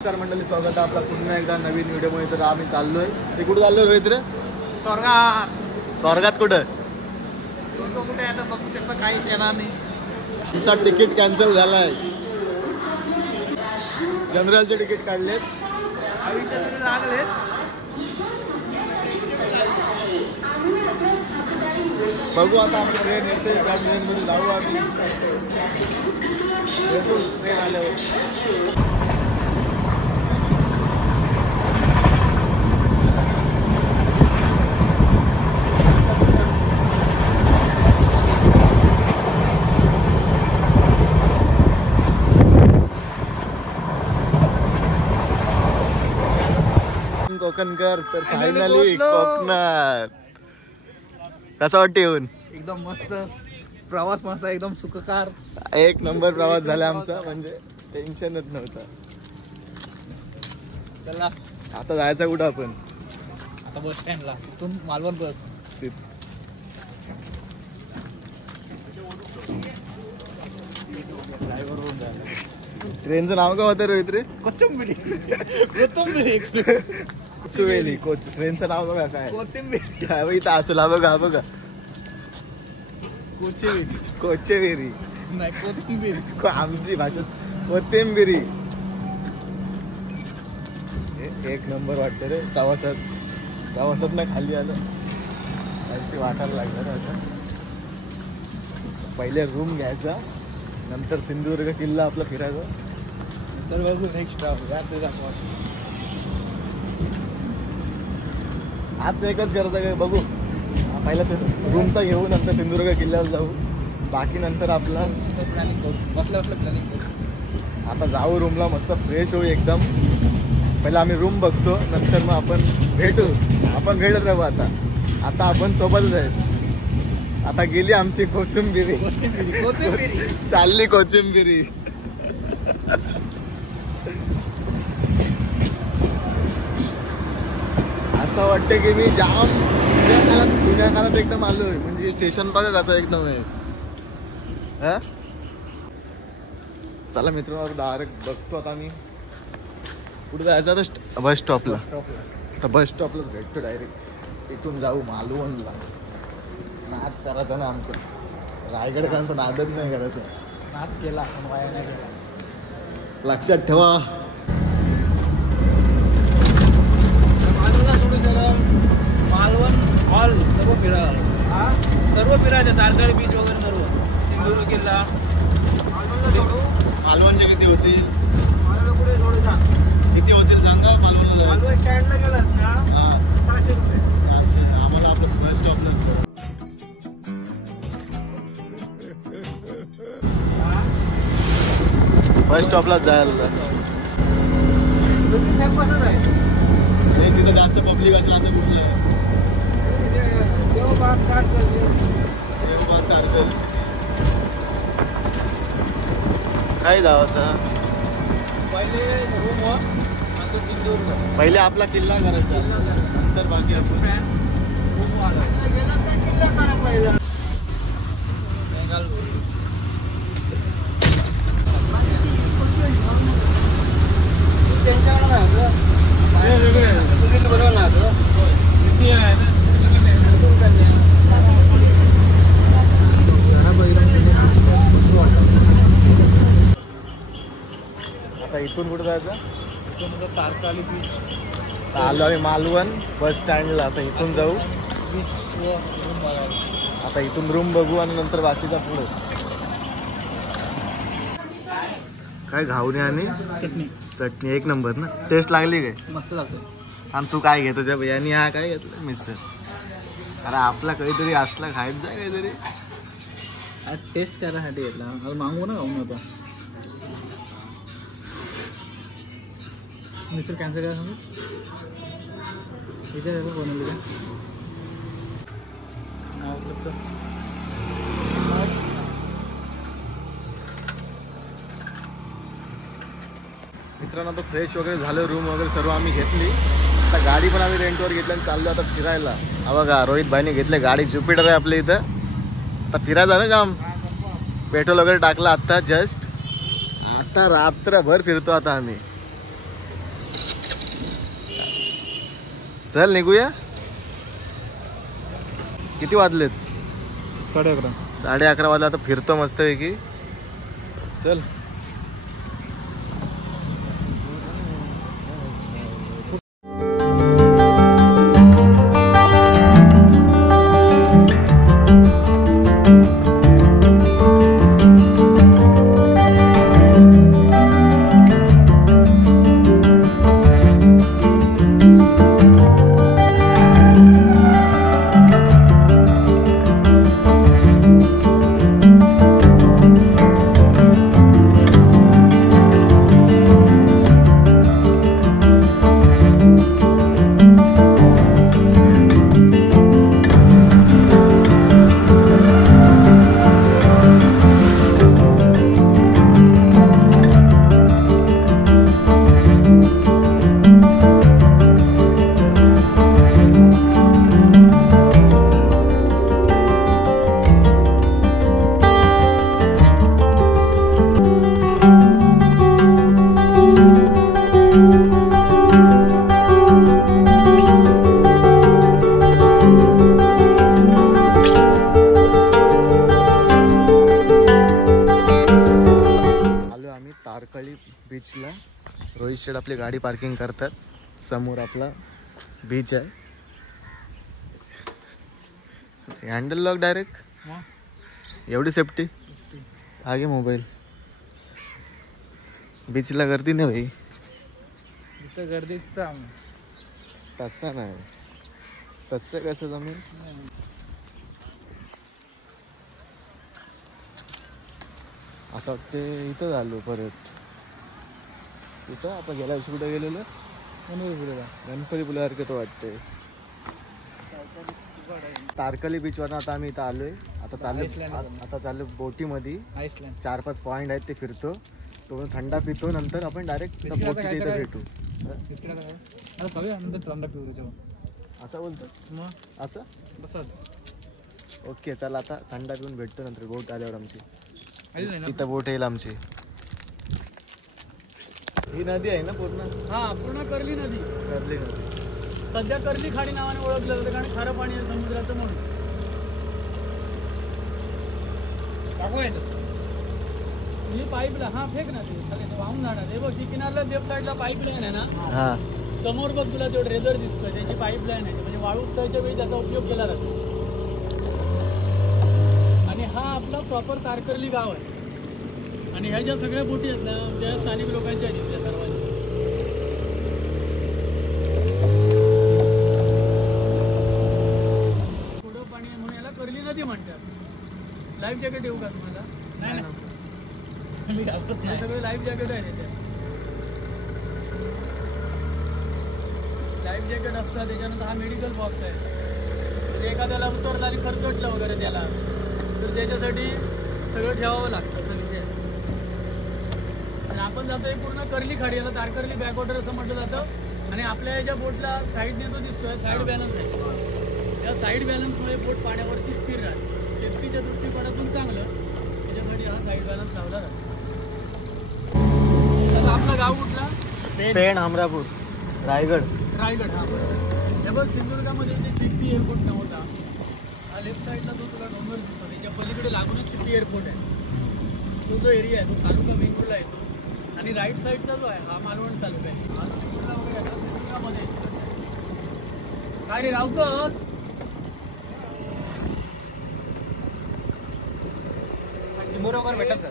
नमस्कार मंडळी, स्वागत आहे आपला पुन्हा एकदा नवीन व्हिडिओमध्ये. तर आम्ही चाललोय, ते कुठं चाललोय रोहित रे? स्वर्गात कुठं? कुठे आता बघू शकता, काहीच येणार नाही. तुमचा तिकीट कॅन्सल झालाय. जनरलचे तिकीट काढलेत. बघू आता आमची ट्रेन येते, त्या ट्रेनमध्ये जाऊ आम्ही. ट्रेन आल्यावर कोकणकर. तर फायनली कोकणात. कसं वाटतं येऊन? एकदम मस्त प्रवास, माझा एकदम सुखकार, एक नंबर प्रवास झाला आमचा. म्हणजे टेन्शनच नव्हतं. चला आता जायचं कुठं आपण? आता बस स्टँडला, तिथून मालवण बस. ट्रेनचं नाव काय होतं रोहित रे? कोथिंबीर. कोचुवेली. ट्रेनचं नाव बघा काय? कोथिंबीर. काय इथं असला बघा बघा, कोचेवेरी नाही, कोथिंबीर. आमची भाषेत कोथिंबिरी. एक नंबर वाटतं रे. प्रवासात ना खाली आलं वाटायला लागलं. आता पहिले रूम घ्यायचा, नंतर सिंधुदुर्ग किल्ला आपला फिरायचा, तर बघू नेक्स्ट आज एकच करतं काय बघू. पहिला रूम तर घेऊ, नंतर सिंधुदुर्ग किल्ल्यावर जाऊ. बाकी नंतर आपला प्लॅनिंग करू, बसल्या प्लॅनिंग करू. आता जाऊ रूमला, मस्त फ्रेश होऊ एकदम. पहिला आम्ही रूम बघतो, नंतर मग आपण भेटू. आपण भेटत राहू. आता आपण सोबतच आहेत. आता गेली आमची कोथिंबिरी. चालली कोथिंबिरी. असं वाटतं की मी जाम जुन्या काळात एकदम आलोय. म्हणजे स्टेशन बघा कसं एकदम आहे. चला मित्रांनो, डायरेक्ट बघतो आता मी कुठे जायचं. आता बस स्टॉपला. तर बस स्टॉपलाच भेटतो डायरेक्ट. इथून जाऊ मालवणला. नाद करायचा ना आमचं. रायगडकरांचा नादच नाही करायचं. नाद केला पण वाया नाही गेला. लक्षात ठेवा. मालवण हॉल सर्व फिरायचं. तारकर्ली बीच वगैरे सर्व. सिंधुदुर्ग किल्ला. मालवणचे किती होतील? किती होतील सांगा मालवणला जायचं? स्टँडला गेलास ना, 600 रुपये. 600. आम्हाला आपलं बस स्टॉपलाच. बस स्टॉपलाच जायला. तिथं जास्त पब्लिक असेल असं कुठलं? काय जावाचं? पहिले आपला किल्ला करायचा, नंतर बाकी आपण. आता इथून कुठं जायचं? इथून तारकर्ली बीच. आलो आम्ही मालवण बस स्टँडला. आता इथून जाऊ बीच रूम बघायला. आता इथून रूम बघू आणि नंतर बाकीचा पुढे. काय घावणे आणि चटणी एक नंबर ना. टेस्ट लागली काय? मस्त लागतो. आणि तू काय घेतो त्या बियाणी? हा काय घेतलं? मिसळ. अरे आपला काहीतरी असला खायच जा काहीतरी. टेस्ट करायसाठी घेतला. मागवू ना खाऊन होता. मिसळ कॅन्सल करा सांगू. इथे कोण मित्रांनो, आता फ्रेश वगैरे झालं, रूम वगैरे सर्व आम्ही घेतली. आता गाडी पण आम्ही रेंटवर घेतली आणि चाललो आता फिरायला. हा बघा रोहित भाईने घेतले गाडी. ज्युपिटर आहे आपल्या इथं. आता फिरायचं ना जाम. पेट्रोल वगैरे टाकलं आता जस्ट. आता रात्रभर फिरतो आता आम्ही. चल निघूया. किती वाजलेत? 11:30. 11:30 वाजले. आता फिरतो मस्त पैकी. चल. तारकळी बीचला. रोहित शेठ आपली गाडी पार्किंग करतात. समोर आपला बीच आहे. Handle lock direct. एवढी सेफ्टी. आगे मोबाईल. बीचला गर्दी नाही भाई. इथं गर्दी तसं नाही. तसं कसं जमेल. असं वाटते इथं झालो परत. कुठं आपण गेल्या वर्षी कुठं गेलेलो? गणपतीपुलासारखं तो वाटते. तारकली बीचवरनं आता आम्ही इथं आलोय. आता चाललो बोटीमध्ये. 4-5 पॉईंट आहेत ते फिरतो. तो थंडा पितो. नंतर आपण डायरेक्ट बोटीच्या इथे भेटू. असं बोलतो मग. असं बसत. ओके चल. आता थंडा पिऊन भेटतो नंतर बोट आल्यावर आमची. तिथं बोट येईल आमची. ही नदी आहे ना पूर्ण? हा पूर्ण कर्ली नदी. कर्ली नदी सध्या कर्ली खाडी नावाने ओळखलं जातं कारण खारं पाणी आहे समुद्राचं म्हणून. टाकू येतं ही पाईपला. हा फेक ना ते खाली वाहून जाणार. हे बघ ती किनारला लेफ्ट साईडला पाईपलाईन आहे ना. हा समोर बघ तुला तेवढं रेझर दिसतोय. त्याची पाईपलाईन आहे. म्हणजे वाळू उपसायच्या वेळी त्याचा उपयोग केला जातो. आणि हा आपला प्रॉपर तारकर्ली गाव आहे. आणि ह्या ज्या सगळ्या बोटी आहेत ना त्या स्थानिक लोकांच्या आहेत इथल्या सर्वांच्या. थोडं पाणी म्हणून याला कर्ली नदी म्हणतात. लाईफ जॅकेट येऊ का तुम्हाला? नाही ना. सगळे लाईफ जॅकेट आहे त्याच्यात. लाईफ जॅकेट असतं. त्याच्यानंतर हा मेडिकल बॉक्स आहे. म्हणजे एखाद्याला उतरला आणि खर्चटलं वगैरे त्याला तर त्याच्यासाठी सगळं ठेवावं लागतं. असं विषय. आणि आपण जातो पूर्ण कर्ली खाडी. याला तारकर्ली बॅकवॉटर असं म्हटलं जातं. आणि आपल्या याच्या बोटला साईडने जो दिसतोय साईड बॅलन्स आहे. या साईड बॅलन्समुळे बोट पाण्यावरती स्थिर राहते. सेफ्टीच्या दृष्टिकोनातून चांगलं. त्याच्यासाठी हा साईड बॅलन्स लावला जातो. आता आपलं गाव कुठला? पेण हमरापूर रायगड. रायगड. हा बरोबर. हे बघ सिंधुदुर्गामध्ये जे चिपी एअरपोर्ट नव्हता. हा लेफ्ट साईडला जो तुला डोंगर दिसतो त्याच्या पलीकडे लागूनच चिपी एअरपोर्ट आहे. तो जो एरिया आहे तो तालुका वेंगुर्ला येतो. आणि राईट साईडचा जो आहे हा मालवण तालुका आहे. हा वेंगुर्ला वगैरे आता सिंधुदुर्गामध्ये काय रे रावतं. चिंबोर वगैरे भेटत का?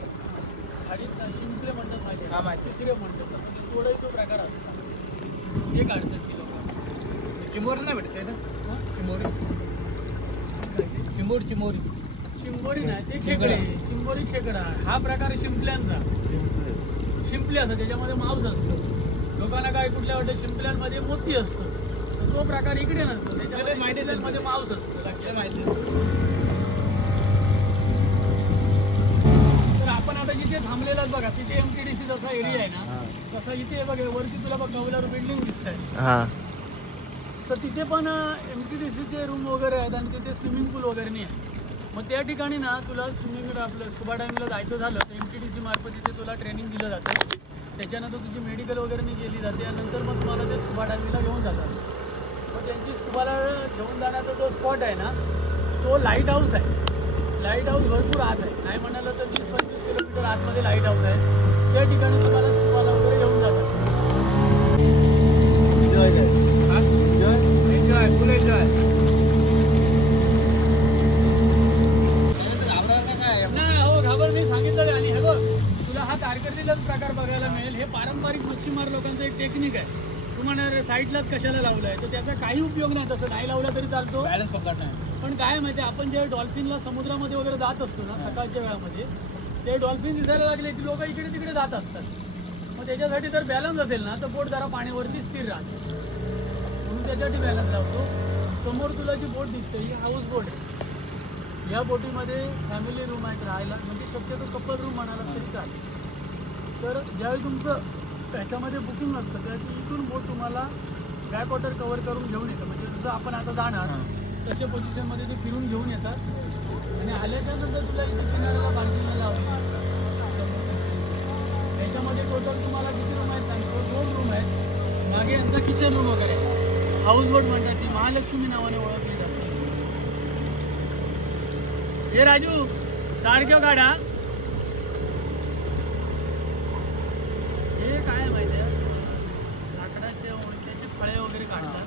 खाडीत शिंपले म्हणतात माहिती. हा माहिती. तिसरे म्हणतात. तसं थोडाही तो प्रकार असतो. हे काढतात की लोक. चिंबोरी नाही भेटत ना. चिंबोरी चिंबोरी चिंबोरी चिंबोरी नाही ते खेकडे. चिंबोरी खेकडा हा प्रकार शिंपल्यांचा. शिंपले असतं त्याच्यामध्ये मांस असतो. लोकांना काय कुठल्या वाटतं शिंपल्यांमध्ये मोती असतो. तो प्रकार इकडे नसतो. त्याच्यामध्ये माहिती मांस असतं. लक्षात माहिती. तर आपण आता जिथे थांबलेलाच बघा तिथे MTDC जसा एरिया आहे ना तसा इथे बघ वरती तुला बघ कौलारू बिल्डिंग दिसत आहे. तर तिथे पण MTDCचे रूम वगैरे आहेत आणि तिथे स्विमिंग पूल वगैरे नाही आहे. मग त्या ठिकाणी ना तुला स्विमिंग आपलं स्कुबा डायव्हिंगला जायचं झालं तर MTDC मार्फत तिथे तुला ट्रेनिंग दिलं जातं. त्याच्यानंतर तुझी मेडिकल वगैरे नाही केली जाते. नंतर मग तुम्हाला ते स्कुबा डायव्हिंगला घेऊन जातात. मग ज्यांची स्कुबाला घेऊन जाण्याचा जो स्पॉट आहे ना तो लाईट हाऊस आहे. लाईट हाऊस भरपूर आत आहे, नाही म्हणालं तर 30-35 किलोमीटर आतमध्ये लाईट हाऊस आहे. त्या ठिकाणी तुम्हाला स्कुबाला वगैरे घेऊन जातात. एन्जॉय फुल एन्जॉय. नाही हो घाबर नाही सांगितलं. आणि हे बघ तुला हा तारकर्लीलाच प्रकार बघायला मिळेल. हे पारंपरिक मच्छीमार लोकांचं एक टेक्निक आहे. तुम्हाला साईडलाच कशाला लावलं आहे तर त्याचा काही उपयोग नाही. तसं नाही लावला तरी चालतो, बॅलन्स पकडणार. पण काय माहिती आपण जे डॉल्फिनला समुद्रामध्ये वगैरे जात असतो ना सकाळच्या वेळामध्ये ते डॉल्फिन दिसायला लागले की लोक इकडे तिकडे जात असतात. मग त्याच्यासाठी जर बॅलन्स असेल ना तर बोट जरा पाण्यावरती स्थिर राहते, म्हणून त्याच्यासाठी बॅलन्स लावतो. समोर तुला जी बोट दिसते ही हाऊस बोट आहे. या बोटीमध्ये फॅमिली रूम आहेत राहायला, म्हणजे शक्यतो कपल रूम म्हणायला तरी चालेल. तर ज्यावेळी तुमचं त्याच्यामध्ये बुकिंग असतं त्या इथून बोट तुम्हाला बॅक वॉटर कव्हर करून घेऊन येतं. म्हणजे जसं आपण आता जाणार तशा पोझिशनमध्ये ते फिरून घेऊन येतात आणि आल्याच्यानंतर तुला इथे किनाऱ्याला पार्किंगला लावलं. त्याच्यामध्ये टोटल तुम्हाला किती रूम आहेत सांगतो. 2 रूम आहेत. मागे यांचा किचन रूम वगैरे हाऊस बोट म्हणतात, ती महालक्ष्मी नावाने ओळखली जाते. हे राजू सारख्या गाड्या हे काय माहिती आहे लाकडाचे ओळखीचे फळे वगैरे काढतात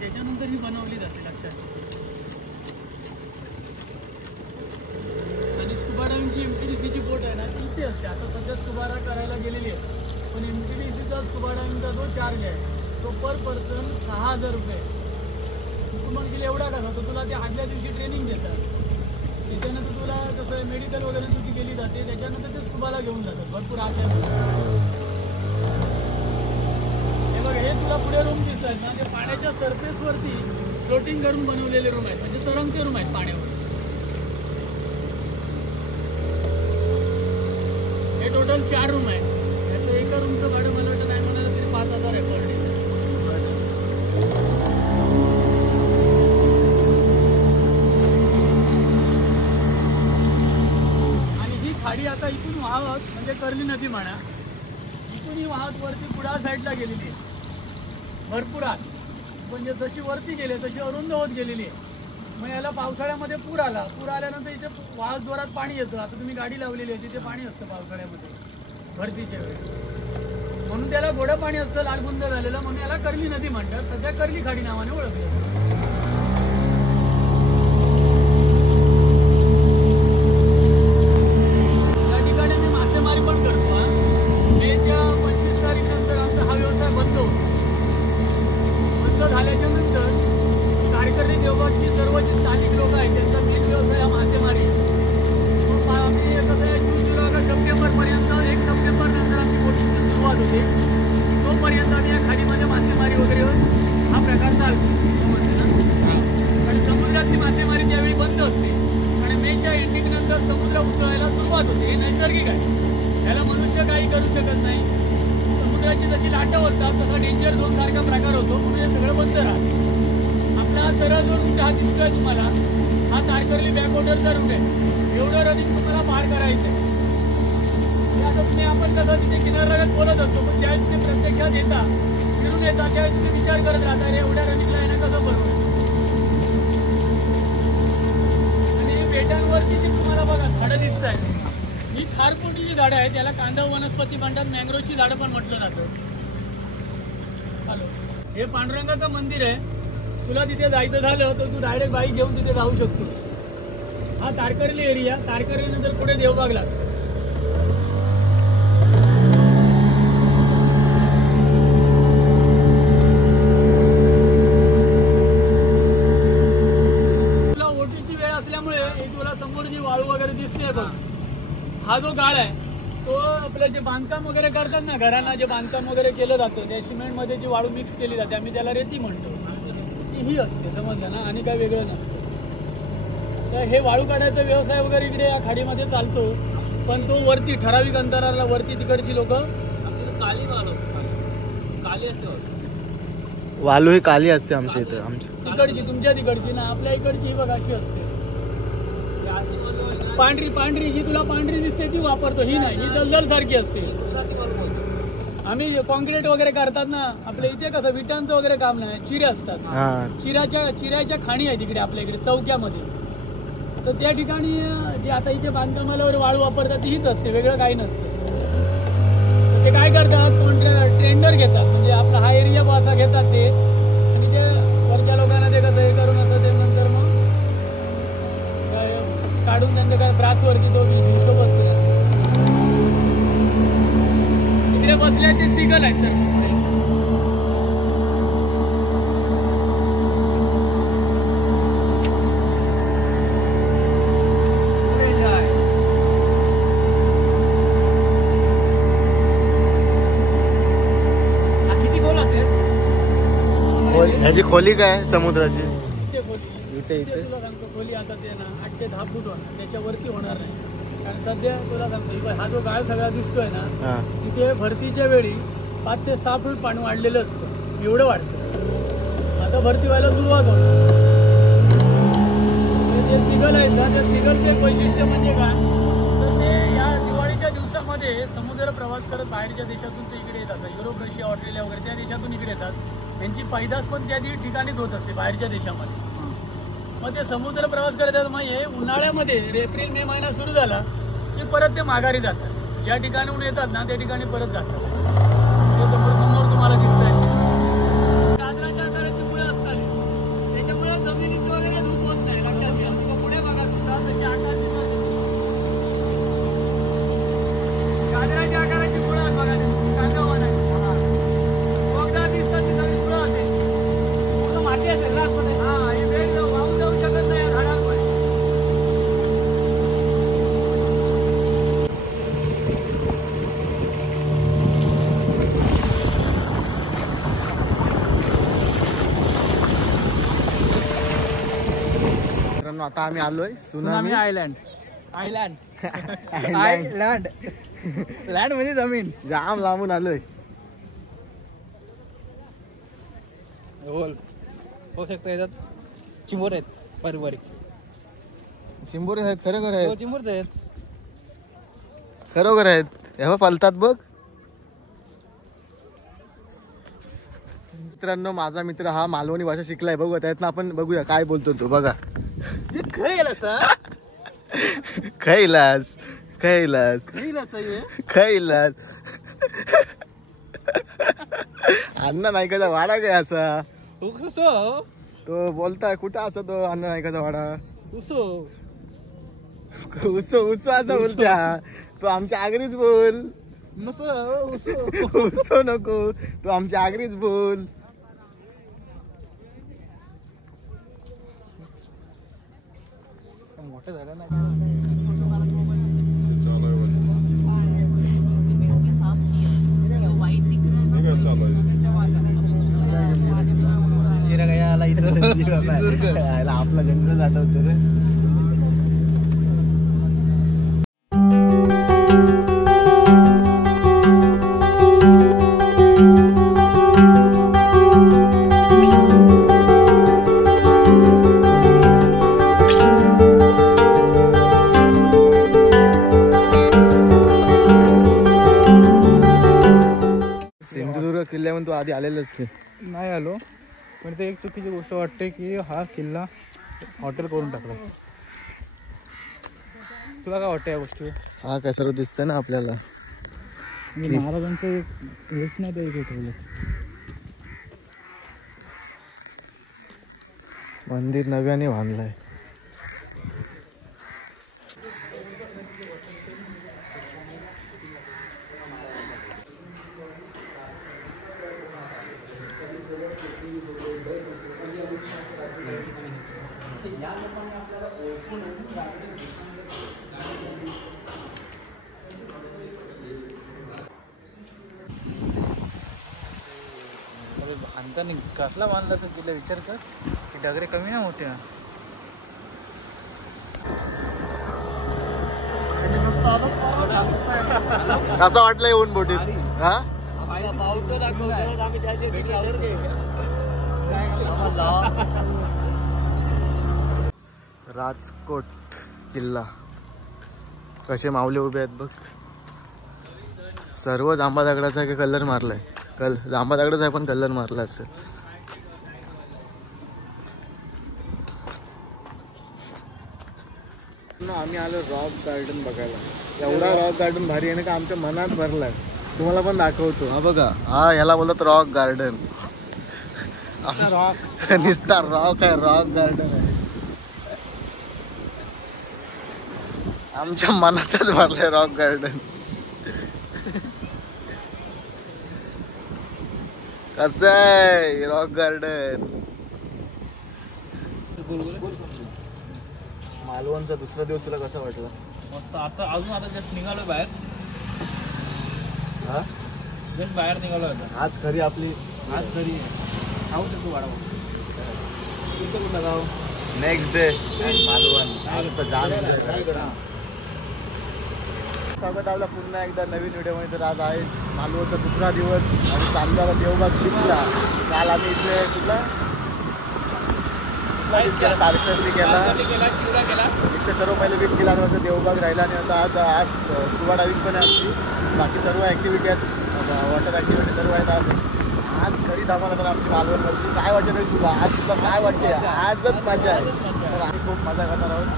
त्याच्यानंतर ही बनवली जाते लक्षात. आणि स्कुबा डायव्हिंगची MTDCची बोट आहे ना ती इथे असते. आता सध्या स्कुबा करायला गेलेली आहे, पण MTDCचा स्कुबा डायव्हिंगचा जो चार्ज आहे तो पर पर्सन 6,000 रुपये. तू मग तिला एवढा कसा तर तुला ते आदल्या दिवशी ट्रेनिंग देतात. त्याच्यानंतर तुला जसं मेडिकल वगैरे तुझी केली जाते त्याच्यानंतर ते स्कुबाला घेऊन जातात भरपूर आतल्या. हे बघा हे तुला पुढे रूम दिसत आहेत ना ते पाण्याच्या सरफेसवरती फ्लोटिंग करून बनवलेले रूम आहेत, म्हणजे तरंगते रूम आहेत पाण्यावर. हे टोटल 4 रूम आहेत. त्याचं एका रूमचं भाडं मला वाटतं नाही म्हणाला तरी 5,000 आहे पर डे. खाडी आता इथून वाहत म्हणजे कर्ली नदी म्हणा इथून ही वाहत वरती पुढा साईडला गेलेली आहे भरपूर आत. म्हणजे जशी वरती गेले तशी अरुंद होत गेलेली आहे. मग याला पावसाळ्यामध्ये पूर आल्यानंतर इथे वाहत जोरात पाणी येतं. आता तुम्ही गाडी लावलेली आहे तिथे पाणी असतं पावसाळ्यामध्ये भरतीच्या वेळी, म्हणून त्याला गोडं पाणी असतं लालबुंद झालेलं, म्हणून याला कर्ली नदी म्हणतात. सध्या कर्ली खाडी नावाने ओळखली जाते. झाल्याच्यानंतर तारकर्ली देवबागची सर्व जी स्थानिक लोक आहेत त्यांचा मेन व्यवसाय हा मासेमारी. मग आम्ही कसं आहे जून जुलै ऑगस्ट सप्टेंबरपर्यंत 1 सप्टेंबर नंतर आमची बोटिंगची सुरुवात होते. तोपर्यंत आम्ही या खाडीमध्ये मासेमारी वगैरे हा प्रकार चालतो ना. आणि समुद्रातली मासेमारी त्यावेळी बंद असते आणि मेच्या एंडिंग नंतर समुद्र उसळायला सुरुवात होते. हे नैसर्गिक आहे, याला मनुष्य काही करू शकत नाही. समुद्राची जशी लाटा होतात तसा डेंजर झोन सारखा प्रकार होतो, म्हणून हे सगळं बंद राहतं. आपला सरळ जो रूट हा दिसतोय तुम्हाला हा तारकर्ली बॅकवॉटरचा रूट आहे. एवढं रनिंग तुम्हाला पार करायचं आहे. आता तुम्ही आपण कसं तिथे किनाऱ्यात बोलत असतो, पण ज्यावेळेस तुम्ही प्रत्यक्षात येता फिरून येता त्यावेळेस तुम्ही विचार करत राहता अरे एवढ्या रनिंगला येणं कसं बरोबर. आणि बेटांवरती जी तुम्हाला बघा झाडं दिसत आहेत ही खारफुटीची झाडं आहेत. याला कांदा वनस्पती म्हणतात, मँग्रोवची झाडं पण म्हटलं जातं. हॅलो, हे पांडुरंगाचं मंदिर आहे. तुला तिथे जायचं झालं तर तू डायरेक्ट बाईक घेऊन तिथे जाऊ शकतो. हा तारकर्ली एरिया. तारकर्ली नंतर पुढे देवबाग लागतो. तुला ओटीची वेळ असल्यामुळे तुला समोर जी वाळू वगैरे दिसते बघ, हा जो गाळ आहे तो आपलं जे बांधकाम वगैरे करतात ना घरांना जे बांधकाम वगैरे केलं जातं त्या सिमेंटमध्ये जी वाळू मिक्स केली जाते आम्ही त्याला रेती म्हणतो. ही असते समजलं ना, आणि काय वेगळं नसतं. तर हे वाळू काढायचा व्यवसाय वगैरे इकडे या खाडीमध्ये चालतो. पण तो वरती ठराविक अंतराला वरती तिकडची लोक काली वाळू असते, काली असते वाळू ही काली असते आमच्या इथे. आमच्या तिकडची तुमच्या तिकडची ना, आपल्या इकडची ही बघ अशी असते पांढरी पांढरी. जी तुला पांढरी दिसते ती वापरतो, ही नाही, ही दलदल सारखी असते. आम्ही कॉन्क्रीट वगैरे करतात ना, आपल्या इथे कसं विटांचं वगैरे काम नाही, चिरे असतात. चिऱ्याच्या खाणी आहे तिकडे आपल्या इकडे चौक्यामध्ये. तर त्या ठिकाणी जे आता इथे बांधकामाला वगैरे वाळू वापरतात हीच असते, वेगळं काही नसतं. ते काय करतात, टेंडर घेतात, म्हणजे आपला हा एरिया असा घेतात ते, आणि ते वरच्या लोकांना ते कसं हे करून असं ते नंतर मग काढून त्यांचं काय ब्रासवरती तो हिशोब असतो ना. तिकडे बसले ते सिगल आहेत सर. ह्याची खोली काय समुद्राची? इथे तुला सांगतो खोली आता ते ना 8 ते 10 फूट होणार, त्याच्यावरती होणार नाही. कारण सध्या तुला सांगतो हा जो गाळ सगळा दिसतोय ना, तिथे भरतीच्या वेळी 5 ते 6 फूट पाणी वाढलेलं असतं, एवढं वाढतं. आता भरती व्हायला सुरुवात होणार. जे सिगल आहेत ना, त्या सिगलचे एक वैशिष्ट्य म्हणजे काय, तर ते या दिवाळीच्या दिवसामध्ये समुद्र प्रवास करत बाहेरच्या देशातून ते इकडे येतात. युरोप, रशिया, ऑस्ट्रेलिया वगैरे त्या देशातून इकडे येतात. यांची पैदास पण त्या ठिकाणीच होत असते, बाहेरच्या देशामध्ये. मग ते समुद्र प्रवास करतात. मग हे उन्हाळ्यामध्ये एप्रिल मे महिना सुरू झाला की परत ते माघारी जातात. ज्या ठिकाणून येतात ना त्या ठिकाणी परत जातात. ते समोर तुम्हाला दिसतंय गाजराच्या आकाराची मुळे असतात, त्याच्यामुळे जमिनीची वगैरे धूप होत नाही. लक्षात घ्या. म्हणजे पुढे बघा सुद्धा तशी आकार दिसत गाजराच्या आकाराची मुळे आहेत बघा, कांदावान आहे, बघा दिसतात ती सगळी मुळे होते. पूर्ण माती असेल ना आतमध्ये. हा, हे वेळ वाहून जाऊ शकत नाही या झाडांमुळे. आता आम्ही आलोय सुनामी आयलँड. लँड म्हणजे जमीन. जाम लांबून आलोय. होऊ शकतं याच्यात चिंबोर आहेत, पारिवारिक चिंबोरे आहेत. खरोखर आहेत, चिंबोरच आहेत, खरोखर आहेत. हे पलतात बघ. मित्रांनो, माझा मित्र हा मालवणी भाषा शिकलाय. बघू त्यातनं आपण बघूया काय बोलतो तो. बघा खैलास खैलास खैलास. अण्णा नायकाचा वाडा काय असा तो बोलताय. कुठं असा तो अण्णा नायकाचा वाडा? उसो उसो असा बोलत्या तो. आमच्या आगरीच बोल. उसो नको, तू आमच्या आगरीच बोल. मोठं झालं ना. आपला जंगल आठवतो रे. सिंधुदुर्ग किल्ल्यावर तू आधी आलेलंच की? नाही आलो, पण ते एक चुकीची गोष्ट वाटते की हा किल्ला हॉटेल करून टाकला. तुला काय वाटतं या गोष्टी? हा काय सर्व दिसतंय ना आपल्याला. महाराजांचं एक हेच नाही ते ठेवलं. मंदिर नव्याने बांधलंय. बांधताना कसला बांधला असं किल्ला विचार कर. की डगरे कमी ना होत्या. कसा वाटलं येऊन बोटीत? हा राजकोट किल्ला. कसे माऊली उभे आहेत बघ. सर्व जांभा दगडाचा आहे का कलर मारलाय? जांभा दगडाच आहे पण कलर मारला असेल. आम्ही आलो रॉक गार्डन बघायला. एवढा रॉक गार्डन भारी आहे ना का आमच्या मनात भरलाय. तुम्हाला पण दाखवतो. हा बघा, हा याला बोलतात रॉक गार्डन. रॉक निस्ता रॉक आहे, रॉक गार्डन आहे. आमच्या मनातच भरलंय रॉक गार्डन. कसं आहे रॉक गार्डन? मालवणचा दुसरा दिवस तुला कसा वाटला? मस्त. आता जस्ट निघालो बाहेर. हा, जस्ट बाहेर निघालो आता. आज खरी आपली आज घरी खाऊ शकतो वाढवा. कुठं गाव? Next day Malvan. आज तर जाम enjoy करायचं. स्वागत आपला पुन्हा एकदा नवीन व्हिडिओमध्ये. तर आज आहे मालवणचा दुसरा दिवस आणि चालू झाला देवबाग बीचला. काल आम्ही इथे कुठला तारकर्ली केला, इथे सर्व पहिले बीच केला, नंतर देवबाग राहिला आणि आता आज स्कुबा डायव्हिंग पण आहे आमची. बाकी सर्व ॲक्टिव्हिटी आहेत, वॉटर ॲक्टिव्हिटी सर्व आहेत. आज घरी धामाला तर आमची मालवणवरती. काय वाटतं नाही तुला? आज तुला काय वाटते? आजच मजा आहे. तर आम्ही खूप मजा करणार आहोत.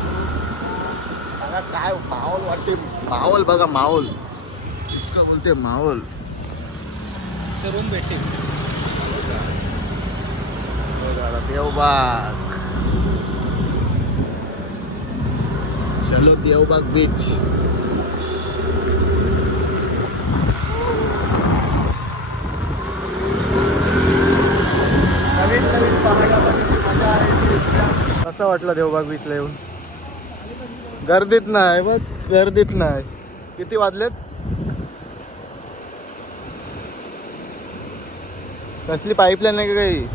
बघा काय माहोल वाटते. माहोल बघा, माहोल इसको बोलते माहोल. रूम भेटते देवबाग. चलो देवबाग बीच. नवीन नवीन पाहायला मजा आहे. कसं वाटलं देवबाग बीचला येऊन? गर्दीत नाही बघ, गर्दीत नाही. किती वाजलेत? कसली पाईपलाईन आहे का काही?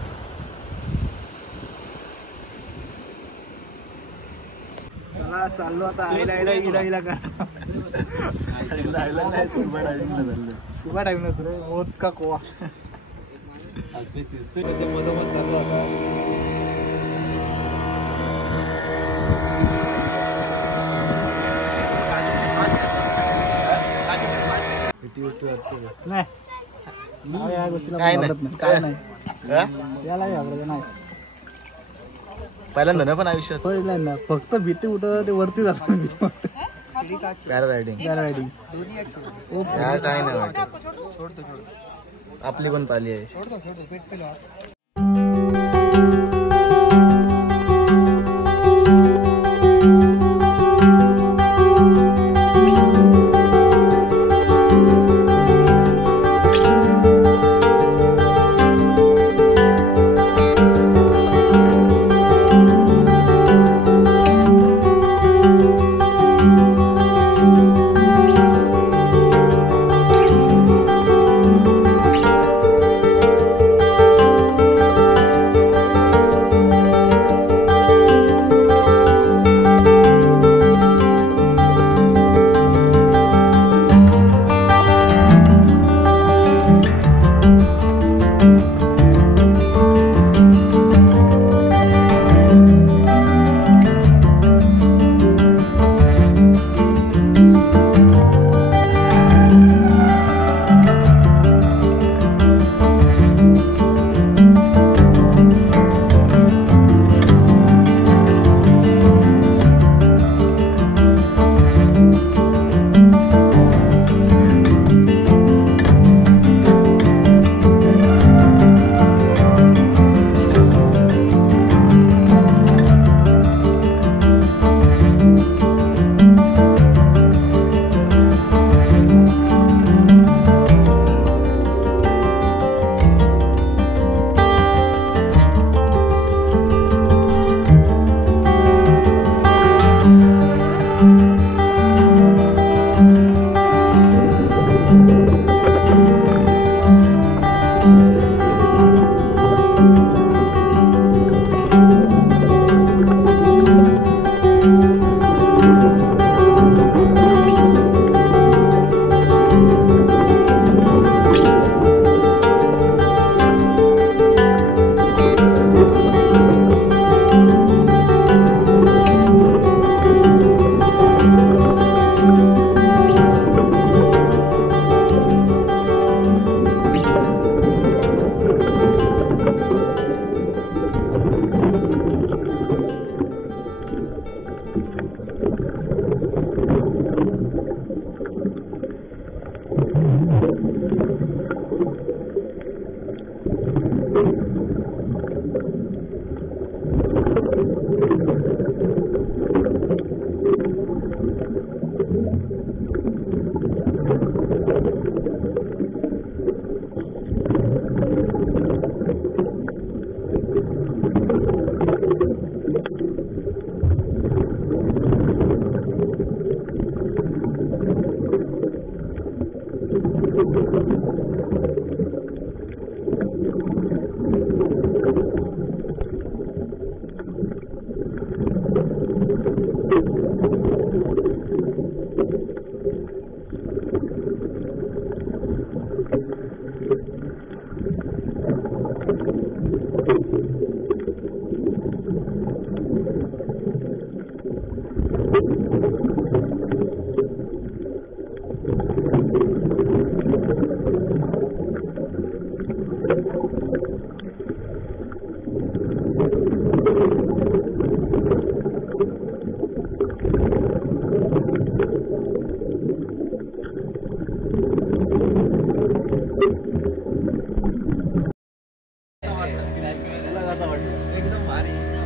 चाललो आता आईला स्कुबा डायव्हिंग होतो रे. मोठ का कोवा मधोमध चाललो आता. काय नाही याला आवडत नाही. पहिल्यांदा ना पण आयुष्यात पहिल्यांदा फक्त भीती उठत ते वरती जातो. पॅरारायडिंग काय नाही वाटत. आपली पण पाली आहे.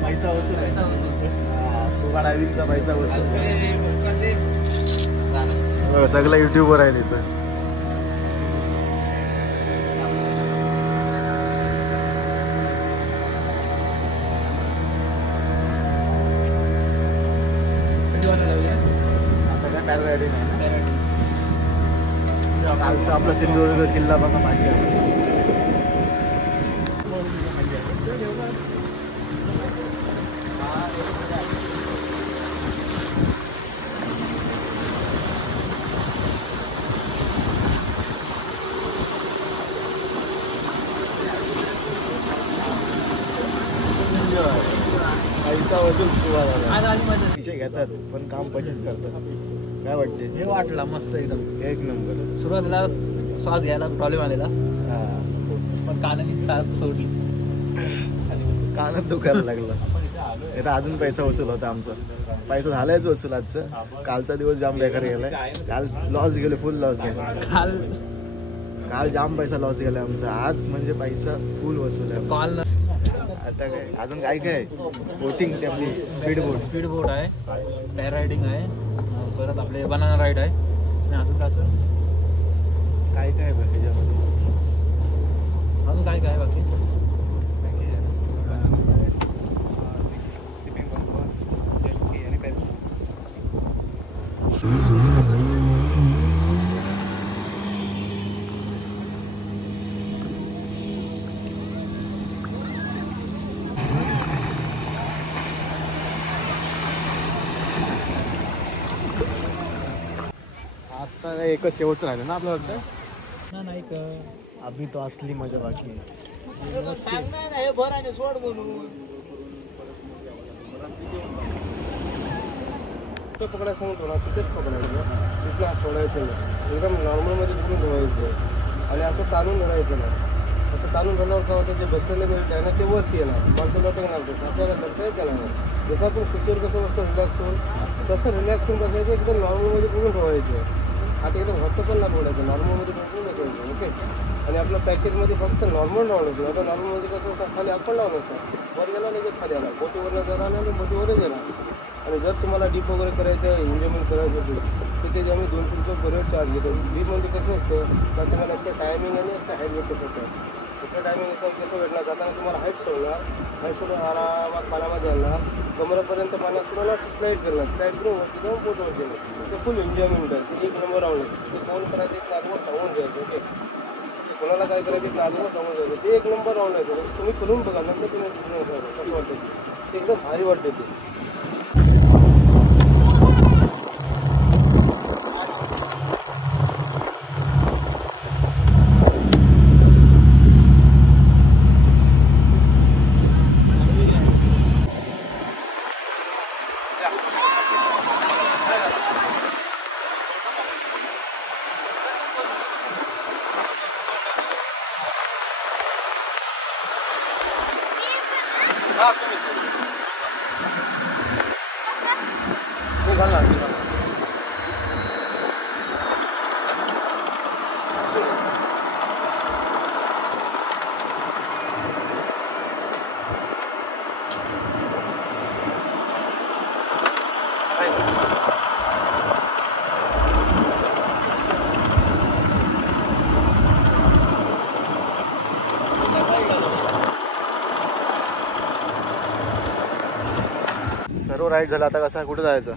पैसा वसूल आहे. स्कुबा डायव्हिंगचा पैसा वसूल. सगळं युट्यूबवर आहे तिथं. आता काय पॅराग्लायडिंग आहे ना. कालचा आपला सिंधुदुर्ग किल्ला बघा माझी. पैसा वसूल स्कुबा झाला. विषय घेतात पण काम पचीस करतात. काय वाटते? हे वाटला मस्त एकदम एक नंबर. सुरुवातीला श्वास घ्यायला प्रॉब्लेम आलेला पण कानाने साथ सोडली. कानात दुखायला लागला. इथं अजून पैसा वसूल होता आमचा. पैसा झालायच वसूल आजचं. कालचा दिवस जाम बेकार गेलाय. काल लॉस गेले, फुल लॉस आहे. काल जाम पैसा लॉस गेलाय आमचा. आज म्हणजे पैसा फुल वसूल आहे. कॉल आता काय अजून काय काय बोटिंग ते आपली स्पीड बोट आहे, पॅरारायडिंग आहे, परत आपले बनाना राईड आहे आणि अजून कसं काय काय बरं त्याच्यामध्ये अजून काय काय बाकी आता एकच शेवटचं राहिलं ना आपलं वाटतं. नाही का अभि तो असली मजा बाकी आहे. भर आणि सोड म्हणून पकडायला सांगतो ना तिथेच पकडायचं. तिथलं सोडायचं नाही. एकदम नॉर्मलमध्ये बुडून धुवायचं आणि असं ताणून धरायचं नाही. असं ताणून धरल्यावर काय होतं जे बसलेले बेल्ट आहे ना ते वरती येणार. माणसं लटकणार तसं आपल्याला लटकायचं येणार नाही. जसं आपण खुर्चीवर कसं बसतो रिलॅक्स होऊन तसं रिलॅक्स होऊन बसायचं. एकदम नॉर्मलमध्ये बुडून ठेवायचं. आता एकदम हट्ट पण नाही बोलायचं. नॉर्मलमध्ये बुडून बसायचं. ओके. आणि आपल्या पॅकेजमध्ये फक्त नॉर्मल लावून असतो. आता नॉर्मलमध्ये कसं होतं खाली आपण लावून असतं. वर गेला लगेच खाली आला. बोटीवरनं जर आला आणि बोटीवरच येणार. आणि जर तुम्हाला डीप वगैरे करायचं एन्जॉयमेंट करायचं असेल तर ते आम्ही 200 रुपये पर हेड चार्ज घेतो. डीपमध्ये कसं असतं तर तुम्हाला एक्स्ट्रा टायमिंग आणि एक्स्ट्रा हाईट भेटू शकतं. एक्स्ट्रा टायमिंग कसं भेटणार जाताना तुम्हाला हाईट सोडणार. हाईट सोडून आरामात पाण्यामध्ये आणणार. कमरेपर्यंत पाण्यात सोडून असं स्लाईड करणार. स्लाईड करून वरती जाऊन बोटवर गेलं ते फुल एन्जॉयमेंट आहे. ते 1 नंबर राऊंड आहे. ते कोण करायचं एक नाजूक सांगून घ्यायचं. ओके. कोणाला काय करायचं एक नाजूक सांगून घ्यायचं. ते 1 नंबर राऊंड आहे. तुम्ही करून बघा नंतर तुम्ही कसं वाटतं ते एकदम भारी वाटते ते. ऑटो राईड झाला. आता कसा कुठे जायचं?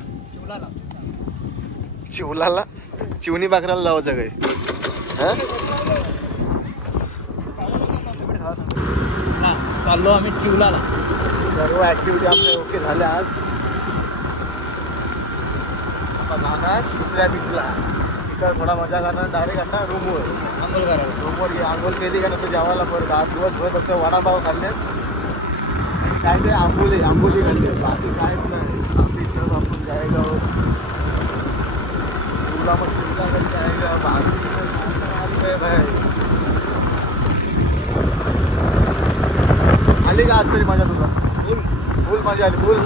चिवलाला. चिवणी बाकराला लावायचं काय? चाललो आम्ही चिवलाला. सर्व ऍक्टिव्हिटी आपल्या ओके झाल्या. आज आपण जाणार दुसऱ्या बीचला. तिथं थोडा मजा करणार. डायरेक्ट आता रूमवर आंघोळ करायला. रूमवर आंघोळ केली का नंतर जेवायला परत. आज दिवसभर फक्त वडापाव खाल्लेत आणि काय ते आंबोली खाल्ले. बाकी काहीच नाही. आपली सर्व आपण जायगा तुला मग शिमलाकडे जायगा. बाकी भाई आली का आज तरी माझ्या तुला? फुल माझी आली. फुल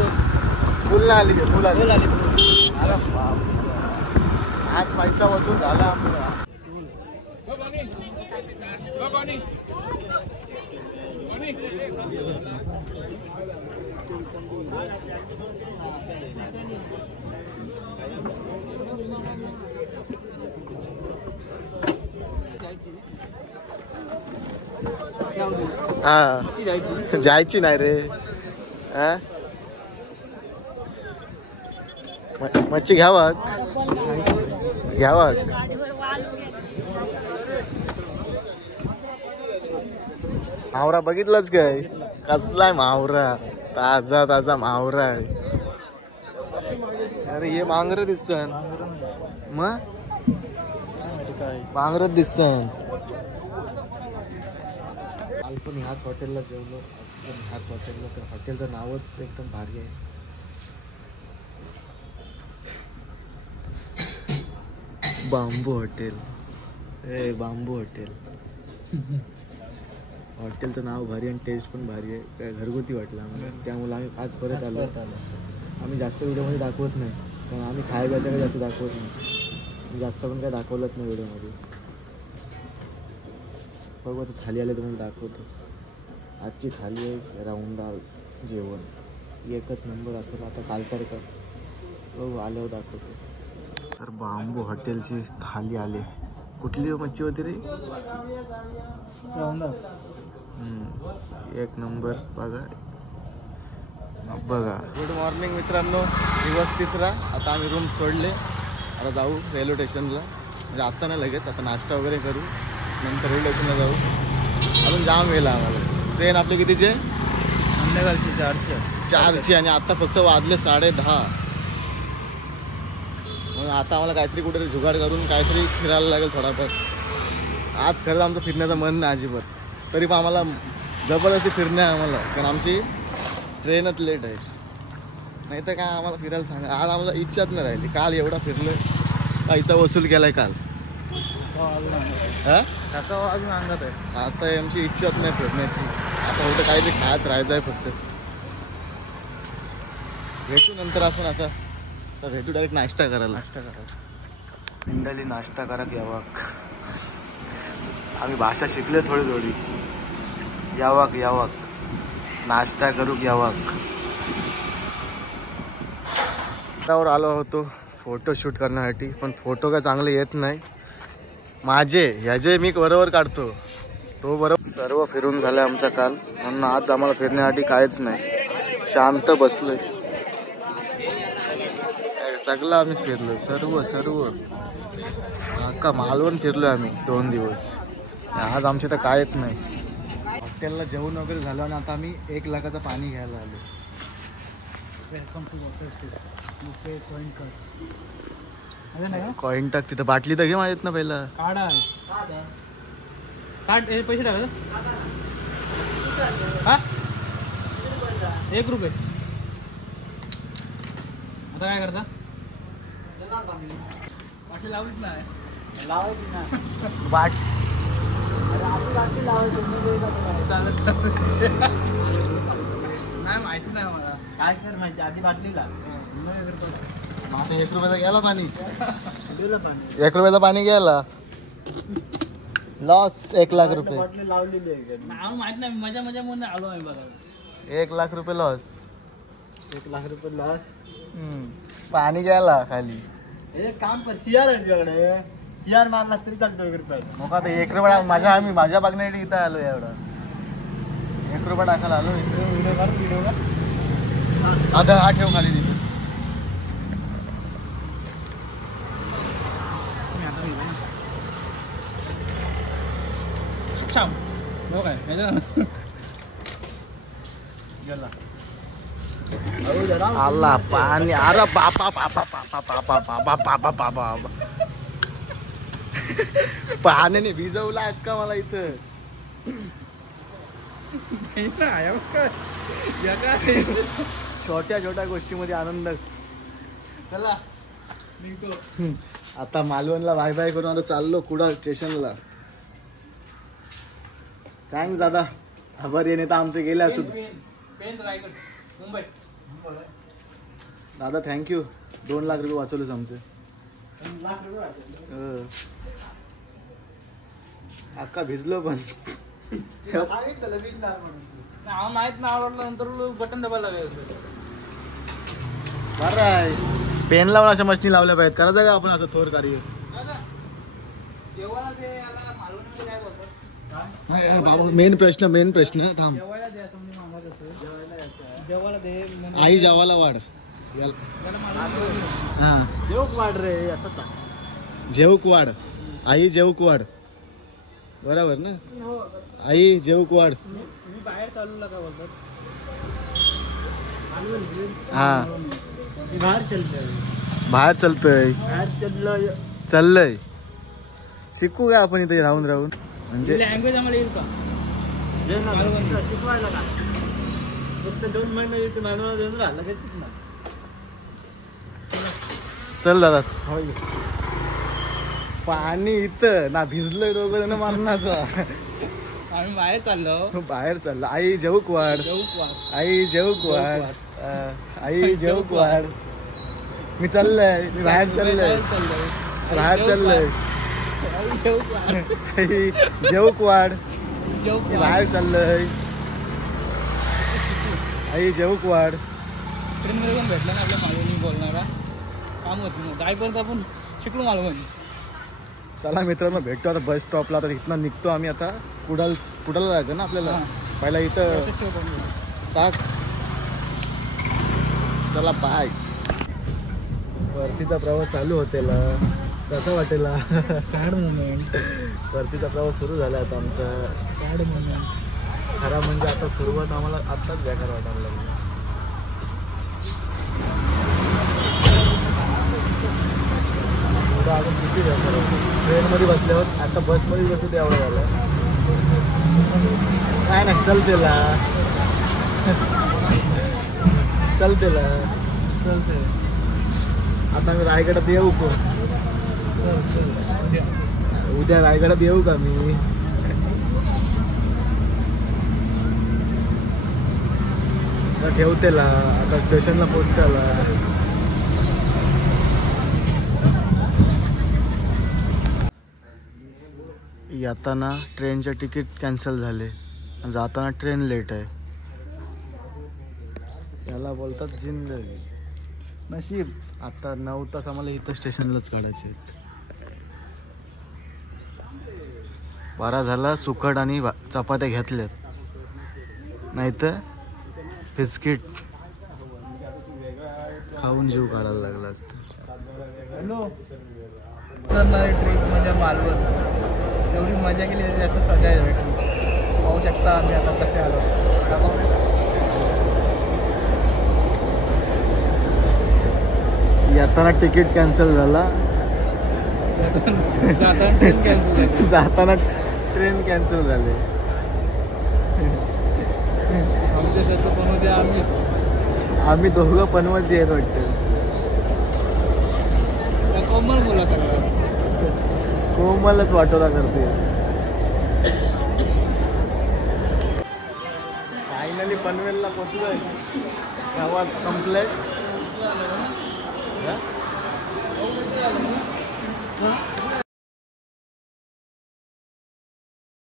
नाही आली का? फुल आली. अरे बाप, आज पैसा वसूल झाला आमचा. हा जायची नाही रे. मच्छी घ्यावा. मावरा बघितलंच काय? कसलाय मावरा? ताजा ताजा मावरा आहे. अरे हे मांगर दिसत. मग मांगरच दिसत. काल पण ह्याच हॉटेलला जेवलो. आज पण ह्याच हॉटेलला. तर हॉटेलचं नावच एकदम भारी आहे. बांबू हॉटेल. बांबू हॉटेल. हॉटेलचं नाव भारी आणि टेस्ट पण भारी आहे. काय घरगुती वाटलं आम्हाला. त्यामुळे आम्ही आज परत आलो. आम्ही जास्त व्हिडिओमध्ये दाखवत नाही कारण आम्ही खाय प्यायचं काही जास्त दाखवत नाही. जास्त पण काय दाखवलंच नाही व्हिडिओमध्ये. बघू आता थाली आले तुम्हाला दाखवतो. आजची थाली आहे राऊंडाल जेवण. एकच नंबर असेल आता कालसारखंच. बघू आल्यावर दाखवतो. तर बांबू हॉटेलची थाली आले. कुठली मच्छी होती रे? एक नंबर. बघा. गुड मॉर्निंग मित्रांनो. दिवस तिसरा. आता आम्ही रूम सोडले. आता जाऊ रेल्वे स्टेशनला. म्हणजे आत्ता नाही लगेच. आता नाश्ता वगैरे करू नंतर रेल्वे स्टेशनला जाऊ. अजून जाम वेळ आम्हाला. ट्रेन आपली कितीची आहे? संध्याकाळची 4ची आणि आता फक्त वाजले 10:30. म्हणून आता आम्हाला काहीतरी कुठेतरी जुगाड करून काहीतरी फिरायला लागेल थोडाफार. आज खरंच आमचं फिरण्याचं मन नाही अजिबात. तरी पण आम्हाला जबरदस्ती फिरणे आहे आम्हाला. कारण आमची ट्रेनच लेट आहे. नाही तर काय आम्हाला फिरायला सांगा. आज आम्हाला इच्छाच नाही राहिली. काल एवढा फिरलं. पैसा वसूल केलाय काल. अजून अंगात आहे. आता आमची इच्छाच नाही फिरण्याची. आता होतं काहीतरी खायत राहायचं आहे फक्त. भेटू नंतर आपण. आता तर भेटू डायरेक्ट नाश्ता करायला. पिंडाली नाश्ता करत यावाक. आम्ही भाषा शिकले थोडी. यावाक नाश्ता करू यावाक. त्यावर आलो होतो फोटो शूट करण्यासाठी. पण फोटो काय चांगले येत नाही माझे. ह्याचे मी बरोबर काढतो तो बरोबर. सर्व फिरून झालं आमचा काल. म्हणून आज आम्हाला फिरण्यासाठी काहीच नाही. शांत बसलोय. सगळं आम्ही फिरलो. सर्व अख्खा मालवण फिरलोय आम्ही 2 दिवस. आज आमच्या तर कायच नाही. हॉटेलला जेवण वगैरे झालं आणि आता आम्ही 1 लाखाचं पाणी घ्यायला आलो. वेलकम टू कॉईन टाक तिथं. बाटली तर घे माहित ना पहिला. काढा. पैसे टाका. हा 1 रुपये. आता काय करता? बाटली लावायची नाही. लावायची ना. चालत नाही. माहिती नाही मला. काय कर माहिती आधी बाटलीला. 1 रुपयाचा घ्यायला पाणी. 1 रुपयाचा पाणी घ्यायला लॉस. 1 लाख रुपये लावलेली आहे. माहित नाही. मजा म्हणून आलो आम्ही बघा. 1 लाख रुपये लॉस. 1 लाख रुपये लॉस. पाणी घ्यायला खाली. एक काम कर. हियार मारला तरी चालतो 1 रुपये. मग आता 1 रुपया माझ्या बघण्यासाठी इथं आलो. एवढा 1 रुपया टाकायला आलो. व्हिडिओ कर. आता हा ठेव खाली तिथे. आला पाणी. अरे बापा बापा बापा बापा बाबा बाबा बाबा. पाण्याने भिजवला अक्का मला इथं. छोट्या छोट्या गोष्टीमध्ये आनंद. चला निघतो. आता मालवणला बाय बाय करून आता चाललो कुडाळ स्टेशनला. थँक्स दादा. आभार येणे तर आमचे गेले असत. पेन रायगड मुंबई. दादा थँक्यू. 2 लाख रुपये वाचवलेच आमचे. अक्का भिजलो पण. माहित ना आवडलं नंतर बटन दबायला लागेल. बरं आहे. पेन लावून अशा मशनी लावल्या पाहिजेत. करायचं का आपण असं थोर कार्य. जेवायला ते याला मालवणमध्ये काय बोलतात? बाबा मेन प्रश्न थांब. जेवायला द्या समजा मामाला तसं. जेवायला दे. आई जावाला वाढ. हा जेवक वाढ रे आता. जेवूक वाढ. आई जेवूक वाढ. बरोबर ना. आई जेवूक वाढ. मी बाहेर चालू का बोलतात. हा बाहेर चालतोय. बाहेर चालतोय. बाहेर चाललंय. शिकू का आपण इथे राहून म्हणजे लँग्वेज आम्हाला येईल का? शिकवायला का? फक्त 2 महिने मालवण देऊन राहिला लगेच शिकणार. चल दादा. पाणी इथं ना भिजलोय दोघं ना मारण्याचा. आम्ही बाहेर चाललो. बाहेर चाललो. आई जेवूक वाढ. आई जेवूक वाढ. आई जेवूक वाढ. मी चाललंय. मी बाहेर चाललंय. बाहेर चाललंय. आई जेवूक वाढ. मी बाहेर चाललंय. आई जेवूक वाढ. ट्रेनमध्ये पण भेटला ना आपल्या मालवणी बोलणारा. काम होत नाही जाईपर्यंत आपण शिकलो मालवणी. चला मित्रांनो भेटतो आता बस स्टॉपला. आता इथनं निघतो आम्ही आता. कुडाळला जायचं ना आपल्याला. पहिला इथं टाक. चला बाय. वरतीचा प्रवास चालू होतेला. कसा वाटेला? Sad moment. वरतीचा प्रवास सुरू झाला आता आमचा. Sad moment. खरा म्हणजे आता सुरुवात आम्हाला आत्ताच बेकार वाटायला लागली. अजून किती बेकार होतं. ट्रेनमध्ये बसल्यावर आता बसमध्ये बसू ते एवढं झालं. काय नाही चलतेला. चलते. आता मी रायगडात येऊ का? उद्या रायगडात येऊ का मी? ठेवतेला. आता स्टेशनला पोचताला. येताना ट्रेनचे तिकीट कॅन्सल झाले. जाताना ट्रेन लेट आहे. याला बोलतात जिंदगी. नशीब. आता 9 तास आम्हाला इथं स्टेशनलाच काढायचे आहेत. 12 झाला. सुकट आणि चपात्या घेतल्यात. नाही तर बिस्किट खाऊन जीव काढायला लागला असतं. उतरणारी ट्रिप म्हणजे मालवण. एवढी मजा केली त्याची असं सगळ्या भेटून. पाहू शकता आम्ही आता कसे आलो. येताना तिकीट कॅन्सल झाला. जाताना ट्रेन कॅन्सल झाली. जाताना ट्रेन कॅन्सल झाले. आमच्यासाठी बनवते आम्ही दोघं पनवती आहेत वाटतं. कोमल बोला सगळं. कोमलच वाटोला करते. फायनली पनवेलला पोचलोय. प्रवास कंप्लीट.